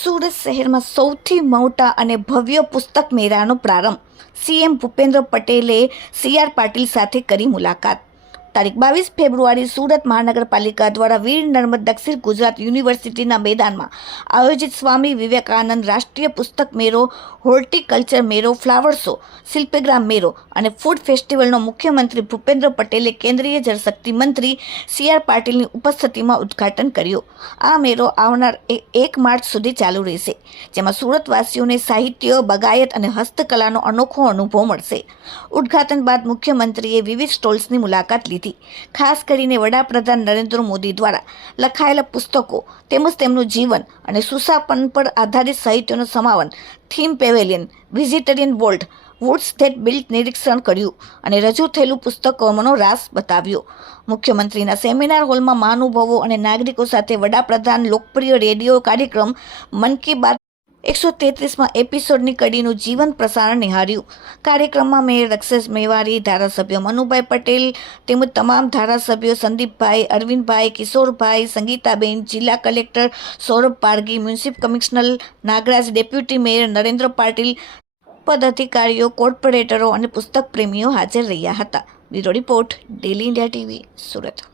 સુરત શહેરમાં સૌથી મોટા અને ભવ્ય પુસ્તક મેળાનો પ્રારંભ. સીએમ ભૂપેન્દ્ર પટેલે સીઆર પાટીલ સાથે કરી મુલાકાત. તારીખ 22 ફેબ્રુઆરી સુરત મહાનગરપાલિકા દ્વારા વીર નર્મદ દક્ષિણ ગુજરાત યુનિવર્સિટીના મેદાનમાં આયોજિત સ્વામી વિવેકાનંદ રાષ્ટ્રીય પુસ્તક મેળો, હોર્ટિકલ્ચર મેળો, ફ્લાવર શો, શિલ્પગ્રામ મેળો અને ફૂડ ફેસ્ટિવલનો મુખ્યમંત્રી ભૂપેન્દ્ર પટેલે કેન્દ્રીય જળશક્તિ મંત્રી સીઆર પાટીલની ઉપસ્થિતિમાં ઉદ્ઘાટન કર્યું. આ મેળો આવનાર 1 માર્ચ સુધી ચાલુ રહેશે, જેમાં સુરતવાસીઓને સાહિત્ય, બગાયત અને હસ્તકલાનો અનોખો અનુભવ મળશે. ઉદ્ઘાટન બાદ મુખ્યમંત્રીએ વિવિધ સ્ટોલ્સની મુલાકાત લીધી. ખાસ કરીને વડાપ્રધાન નરેન્દ્ર મોદી દ્વારા લખાયેલા પુસ્તકો તેમજ તેમનું જીવન અને સુશાસન પર આધારિત સાહિત્યનો સમાવન, થીમ પેવેલિયન, વિઝિટરિયન વોલ્ટ, વુડ્સ ધેટ બિલ્ટ નિરીક્ષણ કર્યું અને રજૂ થયેલું પુસ્તકોનો રાસ બતાવ્યો. મુખ્યમંત્રીના સેમિનાર હોલમાં મહાનુભાવો અને નાગરિકો સાથે વડાપ્રધાન લોકપ્રિય રેડિયો કાર્યક્રમ મન કી બાત 133માં એપિસોડની કડીનું જીવંત પ્રસારણ નિહાળ્યું. કાર્યક્રમમાં મેયર રક્ષેશ મેવારી, ધારાસભ્ય મનુભાઈ પટેલ તેમજ તમામ ધારાસભ્યો સંદીપભાઈ, અરવિંદભાઈ, કિશોરભાઈ, સંગીતાબેન, જિલ્લા collector Saurabh Pargi, municipal commissioner Nagraj, deputy mayor Narendra Patil, પદાધિકારીઓ, કોર્પોરેટરો અને પુસ્તક પ્રેમીઓ હાજર રહ્યા હતા. Bureau report, daily India TV, Surat.